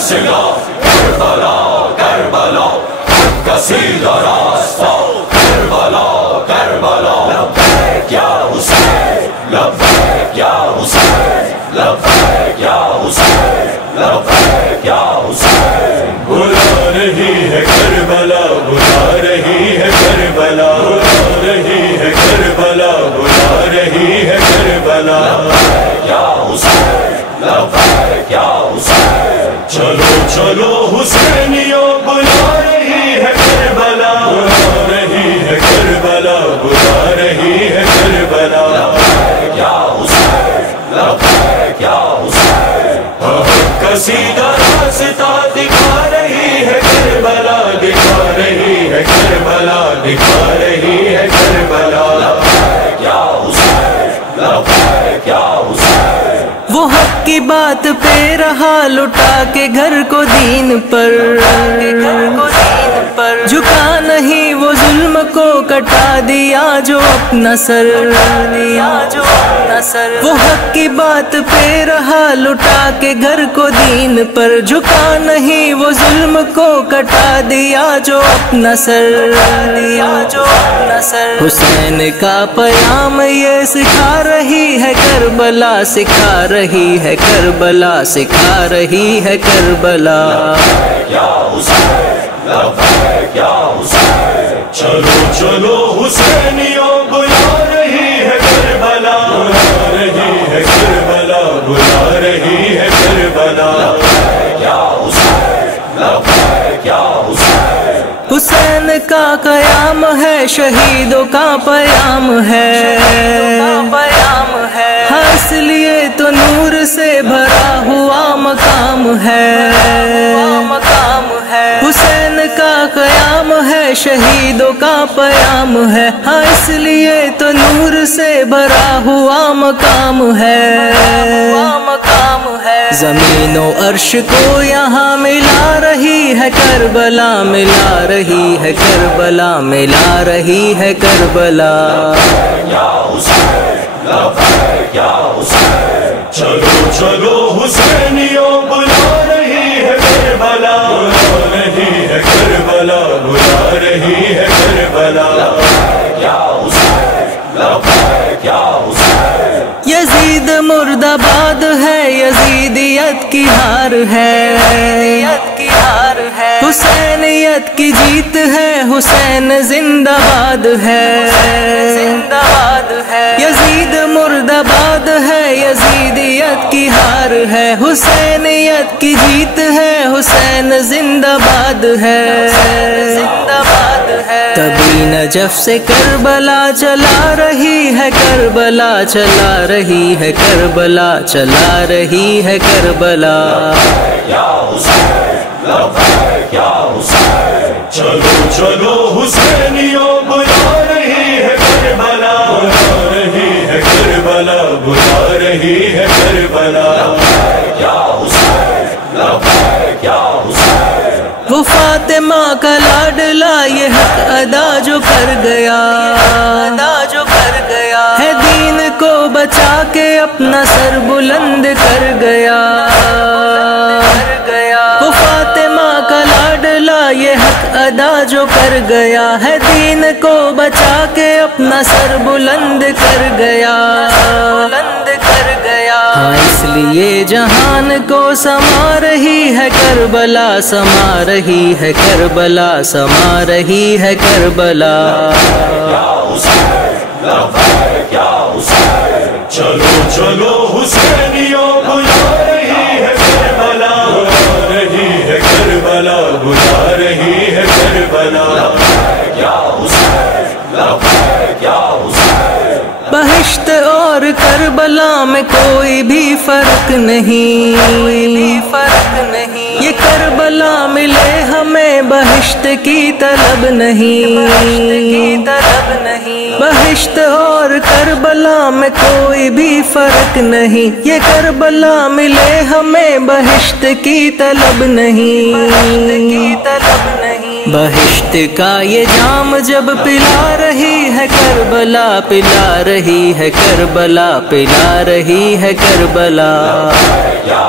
سلا کربلا کربلا کا سیدھا راستہ کربلا کربلا لبیک یا حسین لبیک یا حسین لبیک یا حسین لبیک یا حسین بلا رہی ہے کربلا بلا رہی ہے کربلا بلا رہی ہے کربلا بلا رہی ہے کربلا لبیک یا حسین لبیک یا حسین چلو چلو حسینیوں بلا رہی ہے کربلا بلا رہی ہے کربلا بلا رہی ہے کربلا لبیک یا حسین لبیک یا حسین کا سیدھا راستہ دکھا رہی ہے کربلا دکھا رہی ہے کربلا دکھا رہی ہے کربلا لبیک یا حسین لبیک یا حسین وہ حق کی بات پہ رہا لٹا کے گھر کو دین پر جھکا نہیں وہ ظلم کو کٹا دیا جو اپنا سر وہ حق کی بات پہ رہا لٹا کے گھر کو دین پر جھکا نہیں وہ ظلم کو کٹا دیا جو اپنا سر حسین کا پیام یہ سکھا رہی ہے کربلا سکھا رہی ہے کربلا سکھا رہی ہے کربلا یا حسین لبیک یا حسین چلو چلو حسینیوں بلا رہی ہے کربلا بلا رہی ہے کربلا بلا رہی ہے کربلا لبیک یا حسین لبیک یا حسین حسین کا قیام ہے شہیدوں کا پیام ہے ہاں اس لیے تو نور سے بھرا ہوا مقام ہے حسین کا قیام ہے شہیدوں کا پیام ہے ہاں اس لیے تو نور سے بھرا ہوا مقام ہے زمین و عرش کو یہاں ملا رہی ہے کربلا ملا رہی ہے کربلا ملا رہی ہے کربلا یا حسین لبیک یا حسین چلو چلو حسینیوں بلا رہی ہے کربلا بلا رہی ہے کربلا بلا رہی ہے کربلا لبیک یا حسین لبیک یا حسین یزید مرد آباد ہے یزیدیت کی ہار ہے حسینیت کی جیت ہے حسین زندہ باد ہے یزید مرد آباد ہے یزیدیت کی ہار ہے حسینیت کی جیت ہے حسین زندہ باد ہے کبھی نجف سے کربلا چلا رہی ہے کربلا چلا رہی ہے کربلا چلا رہی ہے کربلا یا حسین لبیک یا حسین چلو چلو حسینیوں بلا رہی ہے کربلا بلا رہی ہے کربلا بلا رہی ہے کربلا لبیک یا حسین لبیک یا حسین وہ فاطمہ کا لاڈلا یہ حق ادا جو کر گیا ہے دین کو بچا کے اپنا سر بلند کر گیا وہ فاطمہ کا لاڈلا یہ حق ادا جو کر گیا ہے دین کو بچا کے اپنا سر بلند کر گیا ہاں اس لیے جہان کو سما رہی ہے کربلا سما رہی ہے کربلا سما رہی ہے کربلا یا حسین لبیک یا حسین چلو چلو حسینیوں بلا رہی ہے کربلا بلا رہی ہے کربلا بلا رہی ہے کربلا لبیک یا حسین لبیک یا حسین بہشت اور کربلا میں کوئی بھی فرق نہیں یہ کربلا ملے ہمیں بہشت کی طلب نہیں بہشت اور کربلا میں کوئی بھی فرق نہیں یہ کربلا ملے ہمیں بہشت کی طلب نہیں بہشت کا یہ جام جب پلا رہی ہے کربلا پلا رہی ہے کربلا پلا رہی ہے کربلا یا